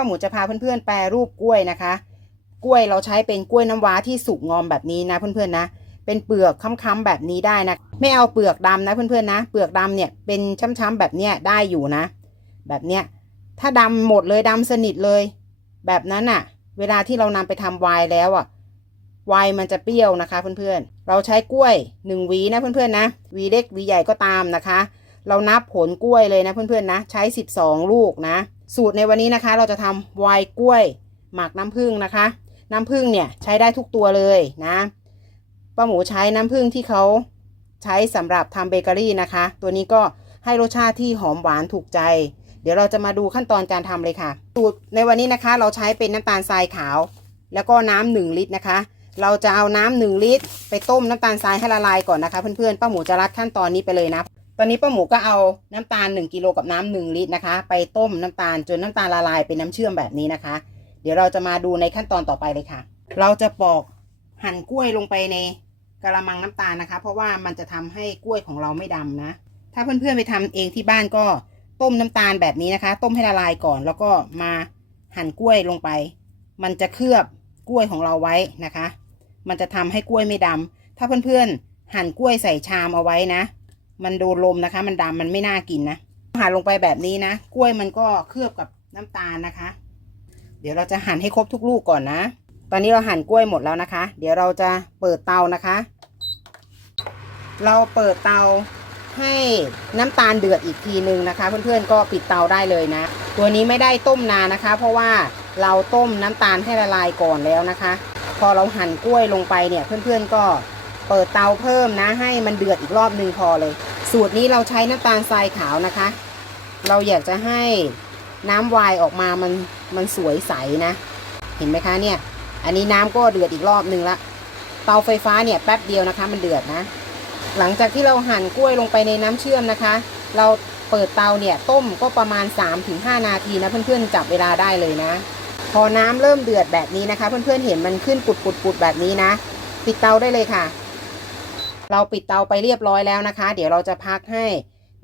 ป้าหมูจะพาเพื่อนๆแปรรูปกล้วยนะคะ กล้วยเราใช้เป็นกล้วยน้ำว้าที่สุกงอมแบบนี้นะเพื่อนๆนะ เป็นเปลือกค้ำๆแบบนี้ได้นะ ไม่เอาเปลือกดำนะเพื่อนๆนะ เปลือกดำเนี่ยเป็นช้ำๆแบบเนี้ยได้อยู่นะ แบบเนี้ย ถ้าดำหมดเลยดำสนิทเลย แบบนั้นอะเวลาที่เรานำไปทำไวน์แล้วอะไวน์มันจะเปรี้ยวนะคะเพื่อนๆ เราใช้กล้วยหนึ่งหวีนะเพื่อนๆนะหวีเล็กหวีใหญ่ก็ตามนะคะ เรานับผลกล้วยเลยนะเพื่อนๆนะ ใช้ 12 ลูกนะ สูตรในวันนี้นะคะ เราจะทำไวน์กล้วย หมักน้ำผึ้งนะคะ น้ำผึ้งเนี่ยใช้ได้ทุกตัวเลยนะป้าหมูใช้น้ำผึ้งที่เขาใช้สำหรับทำเบเกอรี่นะคะ ตัวนี้ก็ให้รสชาติที่หอมหวานถูกใจ เดี๋ยวเราจะมาดูขั้นตอนการทำเลยค่ะสูตรในวันนี้นะคะ เราใช้เป็นน้ำตาลทรายขาว แล้วก็น้ำหนึ่งลิตรนะคะ เราจะเอาน้ำหนึ่งลิตร ไปต้มน้ำตาลทรายให้ละลายก่อนนะคะ เพื่อนๆป้าหมูจะรัดขั้นตอนนี้ไปเลยนะ ตอนนี้ป้าหมูก็เอาน้ำตาล 1กิโลกับน้ำ1ลิตรนะคะ ไปต้มน้ำตาลจนน้ำตาลละลายเป็นน้ำเชื่อมแบบนี้นะคะ เดี๋ยวเราจะมาดูในขั้นตอนต่อไปเลยค่ะ เราจะปอกหั่นกล้วยลงไปในกระมังน้ำตาลนะคะ เพราะว่ามันจะทำให้กล้วยของเราไม่ดำนะ ถ้าเพื่อนๆไปทำเองที่บ้านก็ต้มน้ำตาลแบบนี้นะคะ ต้มให้ละลายก่อน แล้วก็มาหั่นกล้วยลงไป มันจะเคลือบกล้วยของเราไว้นะคะ มันจะทำให้กล้วยไม่ดำถ้าเพื่อนๆหั่นกล้วยใส่ชามเอาไว้นะ มันโดนลมนะคะ มันดำมันไม่น่ากินนะหั่นลงไปแบบนี้นะ กล้วยมันก็เคลือบกับน้ำตาลนะคะ เดี๋ยวเราจะหั่นให้ครบทุกลูกก่อนนะ ตอนนี้เราหั่นกล้วยหมดแล้วนะคะ เดี๋ยวเราจะเปิดเตานะคะ เราเปิดเตาให้น้ำตาลเดือดอีกทีนึงนะคะ เพื่อนๆก็ปิดเตาได้เลยนะ ตัวนี้ไม่ได้ต้มนานนะคะ เพราะว่าเราต้มน้ำตาลให้ละลายก่อนแล้วนะคะ พอเราหั่นกล้วยลงไปเนี่ยเพื่อนๆก็เปิดเตาเพิ่มนะให้มันเดือดอีกรอบนึงพอเลย สูตรนี้เราใช้น้ำตาลทรายขาวนะคะ เราอยากจะให้น้ำวายออกมามันมันสวยใสนะ เห็นไหมคะเนี่ย อันนี้น้ำก็เดือดอีกรอบนึงละ เตาไฟฟ้าเนี่ยแป๊บเดียวนะคะ มันเดือดนะ หลังจากที่เราหั่นกล้วยลงไปในน้ำเชื่อมนะคะ เราเปิดเตาเนี่ยต้มก็ประมาณ 3-5 นาทีนะเพื่อนๆจับเวลาได้เลยนะ พอน้ำเริ่มเดือดแบบนี้นะคะ เพื่อนๆเห็นมันขึ้นปุดๆๆแบบนี้นะ ปิดเตาได้เลยค่ะ เราปิดเตาไปเรียบร้อยแล้วนะคะ เดี๋ยวเราจะพักให้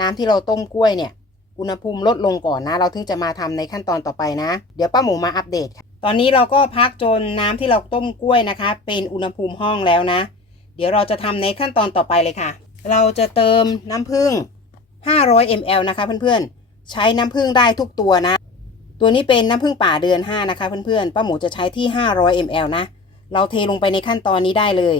น้ำที่เราต้มกล้วยเนี่ย อุณหภูมิลดลงก่อนนะ เราถึงจะมาทำในขั้นตอนต่อไปนะ เดี๋ยวป้าหมูมาอัปเดตค่ะตอนนี้เราก็พักจนน้ำที่เราต้มกล้วยนะคะ เป็นอุณหภูมิห้องแล้วนะ เดี๋ยวเราจะทำในขั้นตอนต่อไปเลยค่ะ เราจะเติมน้ำผึ้ง500 ml นะคะเพื่อนๆ ใช้น้ำผึ้งได้ทุกตัวนะ ตัวนี้เป็นน้ำผึ้งป่าเดือน 5 นะคะเพื่อนๆ ป้าหมูจะใช้ที่ 500 ml นะ เราเทลงไปในขั้นตอนนี้ได้เลย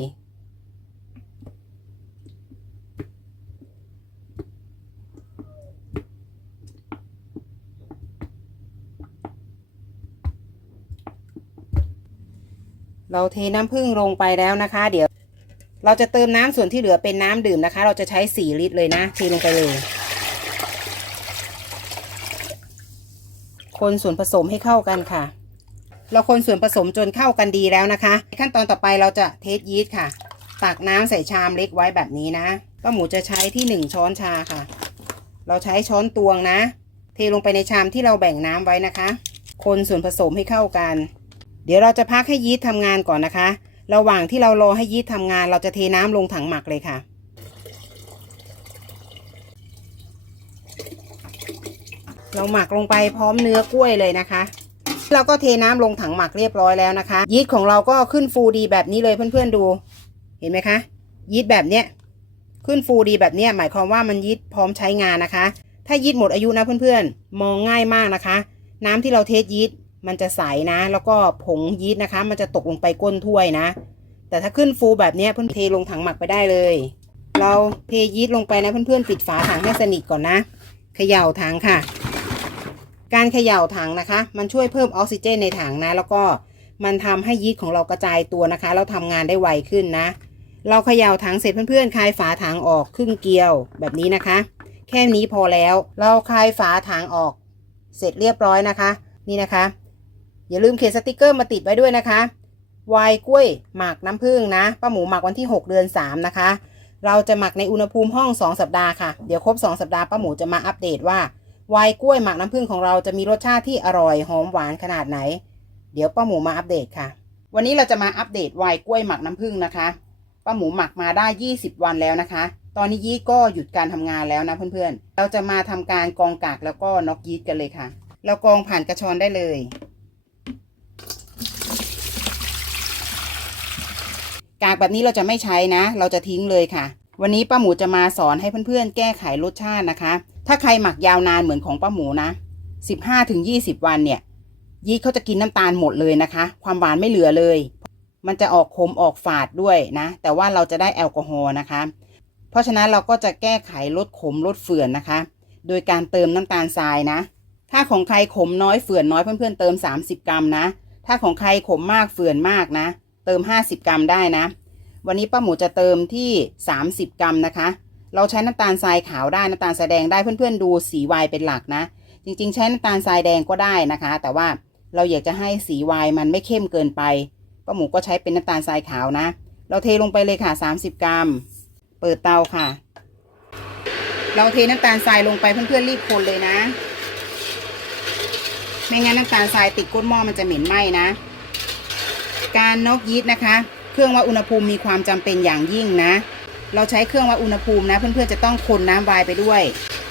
เราเทน้ำผึ้งลงไปแล้วนะคะ เดี๋ยว เราจะเติมน้ำส่วนที่เหลือเป็นน้ำดื่มนะคะ เราจะใช้ 4 ลิตรเลยนะเทลงไปเลย คนส่วนผสมให้เข้ากันค่ะ เราคนส่วนผสมจนเข้ากันดีแล้วนะคะ ขั้นตอนต่อไปเราจะเทสยีสต์ค่ะ ตักน้ำใส่ชามเล็กไว้แบบนี้นะป้าหมูจะใช้ที่ 1 ช้อนชาค่ะ เราใช้ช้อนตวงนะ เทลงไปในชามที่เราแบ่งน้ำไว้นะคะ คนส่วนผสมให้เข้ากัน เดี๋ยวเราจะพักให้ยีสต์ทำงานก่อนนะคะ ระหว่างที่เรารอให้ยีสต์ทำงานเราจะเทน้ำลงถังหมักเลยค่ะ เราหมักลงไปพร้อมเนื้อกล้วยเลยนะคะเราก็เทน้ำลงถังหมักเรียบร้อยแล้วนะคะ ยีสต์ของเราก็ขึ้นฟูดีแบบนี้เลยเพื่อนๆดู เห็นไหมคะ ยีสต์แบบเนี้ยขึ้นฟูดีแบบเนี้ยหมายความว่ามันยีสต์พร้อมใช้งานนะคะ ถ้ายีสต์หมดอายุนะเพื่อนๆ มองง่ายมากนะคะ น้ำที่เราเทสยีสต์ มันจะใสนะ แล้วก็ผงยีสต์นะคะ มันจะตกลงไปก้นถ้วยนะ แต่ถ้าขึ้นฟูแบบนี้เพื่อนเทลงถังหมักไปได้เลย เราเทยีสต์ลงไปนะเพื่อนๆปิดฝาถังให้สนิทก่อนนะ เขย่าถังค่ะ การเขย่าถังนะคะ มันช่วยเพิ่มออกซิเจนในถังนะ แล้วก็มันทำให้ยีสต์ของเรากระจายตัวนะคะแล้วทำงานได้ไวขึ้นนะ เราเขย่าถังเสร็จเพื่อนๆคลายฝาถังออกครึ่งเกลียวแบบนี้นะคะ แค่นี้พอแล้ว เราคลายฝาถังออก เสร็จเรียบร้อยนะคะ นี่นะคะ อย่าลืมเขียนสติกเกอร์มาติดไว้ด้วยนะคะวายกล้วยหมักน้ำผึ้งนะป้าหมูหมักวันที่ 6 เดือน 3 นะคะ เราจะหมักในอุณหภูมิห้อง 2 สัปดาห์ค่ะ เดี๋ยวครบ 2 สัปดาห์ป้าหมูจะมาอัปเดตว่าวายกล้วยหมักน้ำผึ้งของเราจะมีรสชาติที่อร่อยหอมหวานขนาดไหน เดี๋ยวป้าหมูมาอัปเดตค่ะ วันนี้เราจะมาอัปเดตวายกล้วยหมักน้ำผึ้งนะคะป้าหมูหมักมาได้ 20 วันแล้วนะคะ ตอนนี้ยีสต์ก็หยุดการทำงานแล้วนะเพื่อนๆ เราจะมาทำการกองกากแล้วก็น็อกยีสต์กันเลยค่ะ เรากองผ่านกระชอนได้เลย กากแบบนี้เราจะไม่ใช้นะ เราจะทิ้งเลยค่ะ วันนี้ป้าหมูจะมาสอนให้เพื่อนๆ แก้ไขรสชาตินะคะ ถ้าใครหมักยาวนานเหมือนของป้าหมูนะ 15-20 วันเนี่ย ยีสต์เขาจะกินน้ำตาลหมดเลยนะคะ ความหวานไม่เหลือเลย มันจะออกขมออกฝาดด้วยนะ แต่ว่าเราจะได้แอลกอฮอล์นะคะ เพราะฉะนั้นเราก็จะแก้ไขลดขมลดเฝื่อนนะคะ โดยการเติมน้ำตาลทรายนะ ถ้าของใครขมน้อยเฝื่อนน้อยเพื่อนๆเติม 30 กรัมนะ ถ้าของใครขมมากเฝื่อนมากนะ เติม 50 กรัมได้นะ วันนี้ป้าหมูจะเติมที่ 30 กรัมนะคะ เราใช้น้ำตาลทรายขาวได้น้ำตาลทรายแดงได้เพื่อนๆดูสีวายเป็นหลักนะ จริงๆ ใช้น้ำตาลทรายแดงก็ได้นะคะ แต่ว่าเราอยากจะให้สีวายมันไม่เข้มเกินไปป้าหมูก็ใช้เป็นน้ำตาลทรายขาวนะ เราเทลงไปเลยค่ะ 30 กรัม เปิดเตาค่ะ เราเทน้ำตาลทรายลงไปเพื่อนๆรีบคนเลยนะ ไม่งั้นน้ำตาลทรายติดก้นหม้อมันจะเหม็นไหม้นะ การนอกยีสต์นะคะ เครื่องวัดอุณหภูมิมีความจำเป็นอย่างยิ่งนะ เราใช้เครื่องวัดอุณหภูมินะ เพื่อนๆจะต้องคนน้ำวายไปด้วย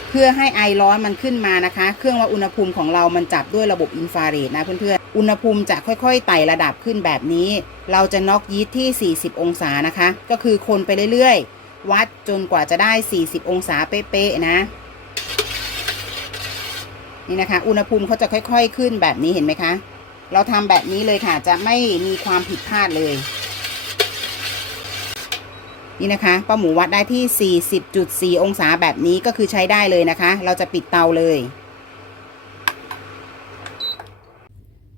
เพื่อให้ไอร้อนมันขึ้นมานะคะ เครื่องวัดอุณหภูมิของเรามันจับด้วยระบบอินฟราเรดนะเพื่อนๆอุณหภูมิจะค่อยๆไต่ระดับขึ้นแบบนี้ เราจะน็อกยีสต์ที่ 40 องศานะคะ ก็คือคนไปเรื่อยๆ วัดจนกว่าจะได้ 40 องศาเป๊ะๆนะนี่นะคะ อุณหภูมิเขาจะค่อย ๆ ขึ้นแบบนี้เห็นไหมคะ เราทำแบบนี้เลยค่ะ จะไม่มีความผิดพลาดเลย นี่นะคะป้าหมูวัดได้ที่ 40.4 องศาแบบนี้ก็คือใช้ได้เลยนะคะ เราจะปิดเตาเลย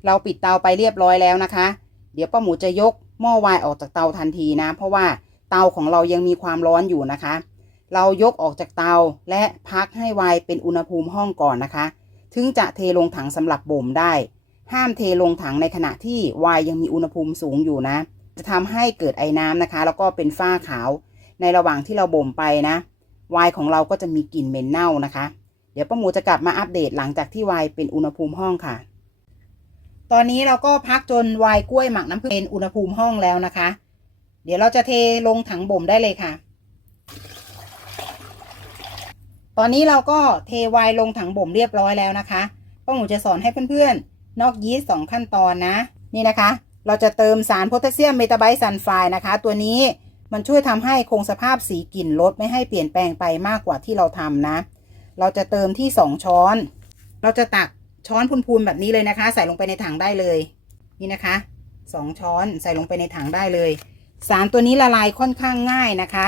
เราปิดเตาไปเรียบร้อยแล้วนะคะ เดี๋ยวป้าหมูจะยกหม้อวายออกจากเตาทันทีนะ เพราะว่าเตาของเรายังมีความร้อนอยู่นะคะ เรายกออกจากเตาและพักให้วายเป็นอุณหภูมิห้องก่อนนะคะ ถึงจะเทลงถังสำหรับบ่มได้ ห้ามเทลงถังในขณะที่วายยังมีอุณหภูมิสูงอยู่นะ จะทำให้เกิดไอ้น้ำนะคะ แล้วก็เป็นฝ้าขาว ในระหว่างที่เราบ่มไปนะวายของเราก็จะมีกลิ่นเหม็นเน่านะคะ เดี๋ยวป้าหมูจะกลับมาอัปเดตหลังจากที่วายเป็นอุณหภูมิห้องค่ะ ตอนนี้เราก็พักจนวายกล้วยหมักน้ำผึ้งเป็นอุณหภูมิห้องแล้วนะคะ เดี๋ยวเราจะเทลงถังบ่มได้เลยค่ะ ตอนนี้เราก็เทวน์ลงถังบ่มเรียบร้อยแล้วนะคะป้าหมูจะสอนให้เพื่อนๆ นอกยีสต์สองขั้นตอนนะ นี่นะคะ เราจะเติมสารโพแทสเซียมเมตาไบซัลไฟด์นะคะ ตัวนี้มันช่วยทำให้คงสภาพสีกลิ่นลดไม่ให้เปลี่ยนแปลงไปมากกว่าที่เราทำนะ เราจะเติมที่ 2 ช้อน เราจะตักช้อนพูนๆแบบนี้เลยนะคะ ใส่ลงไปในถังได้เลย นี่นะคะ 2 ช้อนใส่ลงไปในถังได้เลย สารตัวนี้ละลายค่อนข้างง่ายนะคะ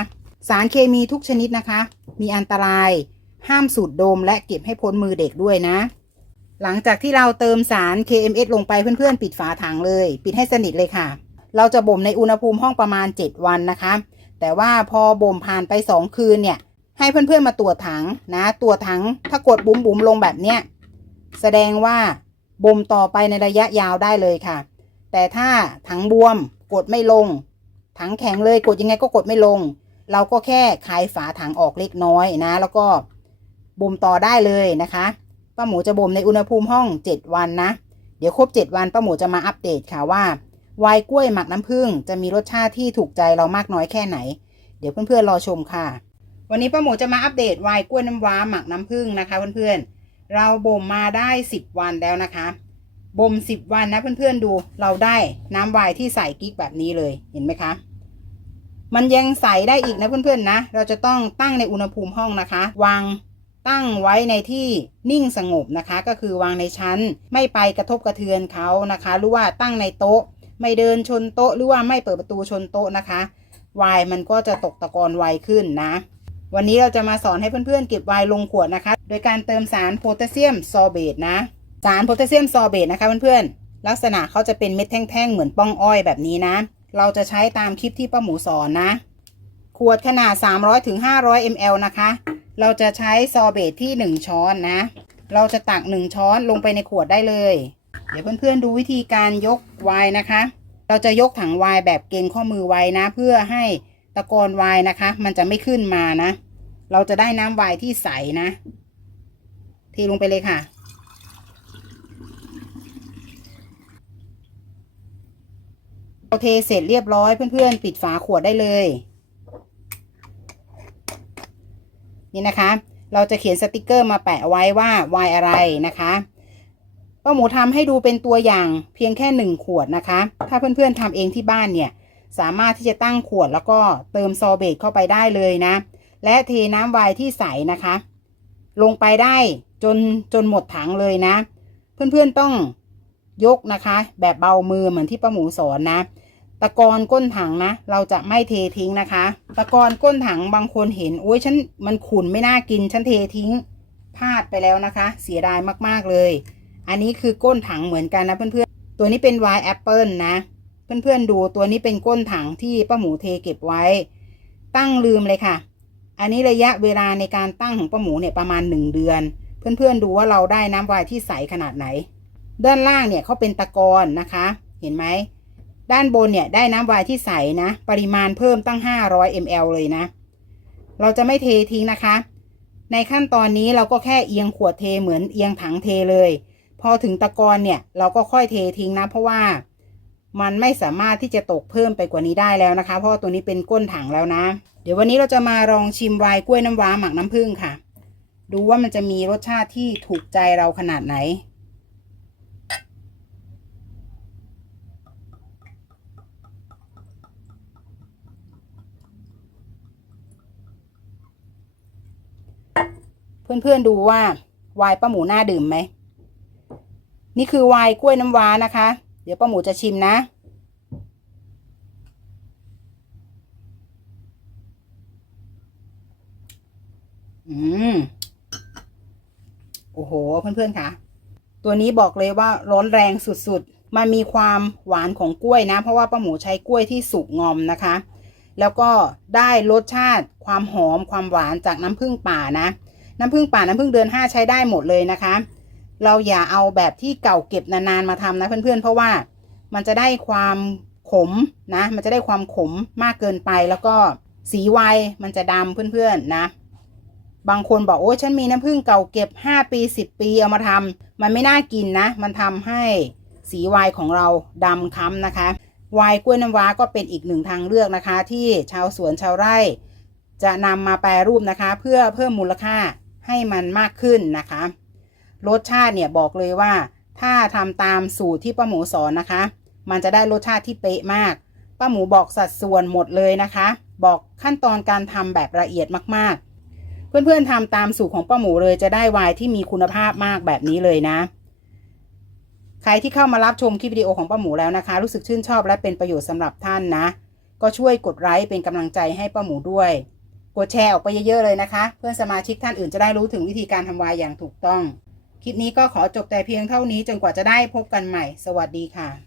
สารเคมีทุกชนิดนะคะ มีอันตรายห้ามสูดดมและเก็บให้พ้นมือเด็กด้วยนะ หลังจากที่เราเติมสาร KMS ลงไปเพื่อนๆ ปิดฝาถังเลย ปิดให้สนิทเลยค่ะ เราจะบ่มในอุณหภูมิห้องประมาณ 7 วันนะคะ แต่ว่าพอบ่มผ่านไป 2 คืนเนี่ย ให้เพื่อนๆมาตรวจถังนะตรวจถังถ้ากดบุ๋มบุ๋มๆลงแบบเนี้ยแสดงว่าบ่มต่อไปในระยะยาวได้เลยค่ะ แต่ถ้าถังบวมกดไม่ลง ถังแข็งเลยกดยังไงก็กดไม่ลง เราก็แค่คลายฝาถังออกเล็กน้อยนะ แล้วก็บ่มต่อได้เลยนะคะ ป้าหมูจะบ่มในอุณหภูมิห้อง 7 วันนะ เดี๋ยวครบ 7 วันป้าหมูจะมาอัปเดตค่ะว่า ไวน์กล้วยหมักน้ำผึ้งจะมีรสชาติที่ถูกใจเรามากน้อยแค่ไหน เดี๋ยวเพื่อนๆรอชมค่ะ วันนี้ป้าหมูจะมาอัปเดตไวน์กล้วยน้ำว้าหมักน้ำผึ้งนะคะเพื่อนๆเราบ่มมาได้ 10 วันแล้วนะคะบ่ม 10 วันนะเพื่อนๆดู เราได้น้ำไวน์ที่ใส่กิ๊กแบบนี้เลยเห็นไหมคะมันยังใส่ได้อีกนะเพื่อนๆนะ เราจะต้องตั้งในอุณหภูมิห้องนะคะ วาง ตั้งไว้ในที่นิ่งสงบนะคะ ก็คือวางในชั้น ไม่ไปกระทบกระเทือนเขานะคะ หรือว่าตั้งในโต๊ะ ไม่เดินชนโต๊ะหรือว่าไม่เปิดประตูชนโต๊ะนะคะไวน์มันก็จะตกตะกอนไวขึ้นนะ วันนี้เราจะมาสอนให้เพื่อนๆเก็บไวน์ลงขวดนะคะ โดยการเติมสารโพแทสเซียมซอเบตนะ สารโพแทสเซียมซอเบตนะคะเพื่อนๆลักษณะเขาจะเป็นเม็ดแท่งๆเหมือนป้องอ้อยแบบนี้นะ เราจะใช้ตามคลิปที่ป้าหมูสอนนะ ขวดขนาด 300-500 ml นะคะ เราจะใช้ซอเบตที่ 1 ช้อนนะ เราจะตัก 1 ช้อนลงไปในขวดได้เลย เดี๋ยวเพื่อนๆดูวิธีการยกไวน์นะคะ เราจะยกถังไวน์แบบเกรงข้อมือไว้นะ เพื่อให้ตะกอนไวน์นะคะ มันจะไม่ขึ้นมานะ เราจะได้น้ำไวน์ที่ใสนะเทลงไปเลยค่ะ เราเทเสร็จเรียบร้อยเพื่อนๆ ปิดฝาขวดได้เลย นี่นะคะ เราจะเขียนสติกเกอร์มาแปะไว้ว่าวายอะไรนะคะป้าหมูทำให้ดูเป็นตัวอย่างเพียงแค่หนึ่งขวดนะคะ ถ้าเพื่อนๆทำเองที่บ้านเนี่ยสามารถที่จะตั้งขวดแล้วก็เติมซอเบตเข้าไปได้เลยนะ และเทน้ำไวน์ที่ใสนะคะ ลงไปได้จนจนหมดถังเลยนะ เพื่อนๆต้องยกนะคะ แบบเบามือเหมือนที่ป้าหมูสอนนะ ตะกอนก้นถังนะ เราจะไม่เททิ้งนะคะ ตะกอนก้นถังบางคนเห็นโอ้ยฉันมันขุ่นไม่น่ากินฉันเททิ้งพลาดไปแล้วนะคะ เสียดายมากๆเลย อันนี้คือก้นถังเหมือนกันนะเพื่อนๆ ตัวนี้เป็นไวน์แอปเปิลนะ เพื่อนๆดูตัวนี้เป็นก้นถังที่ป้าหมูเทเก็บไว้ ตั้งลืมเลยค่ะ อันนี้ระยะเวลาในการตั้งของป้าหมูเนี่ยประมาณหนึ่งเดือน เพื่อนๆดูว่าเราได้น้ำไวน์ที่ใสขนาดไหน ด้านล่างเนี่ยเขาเป็นตะกอนนะคะ เห็นไหม ด้านบนเนี่ยได้น้ำไวน์ที่ใสนะ ปริมาณเพิ่มตั้ง 500 ml เลยนะ เราจะไม่เททิ้งนะคะ ในขั้นตอนนี้เราก็แค่เอียงขวดเทเหมือนเอียงถังเทเลย พอถึงตะกอนเนี่ยเราก็ค่อยเททิ้งนะ เพราะว่ามันไม่สามารถที่จะตกเพิ่มไปกว่านี้ได้แล้วนะคะ เพราะตัวนี้เป็นก้นถังแล้วนะ เดี๋ยววันนี้เราจะมาลองชิมไวน์กล้วยน้ำว้าหมักน้ำผึ้งค่ะ ดูว่ามันจะมีรสชาติที่ถูกใจเราขนาดไหน เพื่อนๆดูว่าไวน์ป้าหมูน่าดื่มไหม นี่คือไวน์กล้วยน้ำว้านะคะ เดี๋ยวป้าหมูจะชิมนะ อืม โอ้โห เพื่อนๆค่ะ ตัวนี้บอกเลยว่าร้อนแรงสุดๆ มันมีความหวานของกล้วยนะ เพราะว่าป้าหมูใช้กล้วยที่สุกงอมนะคะ แล้วก็ได้รสชาติความหอมความหวานจากน้ำผึ้งป่านะ น้ำผึ้งป่าน้ำผึ้งเดือนห้าใช้ได้หมดเลยนะคะ เราอย่าเอาแบบที่เก่าเก็บนานๆมาทำนะเพื่อนๆ เพราะว่ามันจะได้ความขมนะ มันจะได้ความขมมากเกินไป แล้วก็สีไวมันจะดำเพื่อนๆนะ บางคนบอกโอ้ฉันมีน้ำผึ้งเก่าเก็บ 5 ปี 10 ปีเอามาทำมันไม่น่ากินนะ มันทำให้สีไวของเราดำค้ำนะคะไวน์กล้วยน้ำว้าก็เป็นอีกหนึ่งทางเลือกนะคะ ที่ชาวสวนชาวไร่ จะนำมาแปรรูปนะคะ เพื่อเพิ่มมูลค่า ให้มันมากขึ้นนะคะ รสชาติเนี่ยบอกเลยว่า ถ้าทำตามสูตรที่ป้าหมูสอนนะคะ มันจะได้รสชาติที่เป๊ะมาก ป้าหมูบอกสัดส่วนหมดเลยนะคะ บอกขั้นตอนการทำแบบละเอียดมากๆ เพื่อนๆทำตามสูตรของป้าหมูเลยจะได้วน์ที่มีคุณภาพมากแบบนี้เลยนะใครที่เข้ามารับชมคลิปวิดีโอของป้าหมูแล้วนะคะ รู้สึกชื่นชอบและเป็นประโยชน์สำหรับท่านนะ ก็ช่วยกดไลค์เป็นกำลังใจให้ป้าหมูด้วย กดแชร์ออกไปเยอะๆเลยนะคะ เพื่อนสมาชิกท่านอื่นจะได้รู้ถึงวิธีการทำวายอย่างถูกต้อง คลิปนี้ก็ขอจบแต่เพียงเท่านี้จนกว่าจะได้พบกันใหม่ สวัสดีค่ะ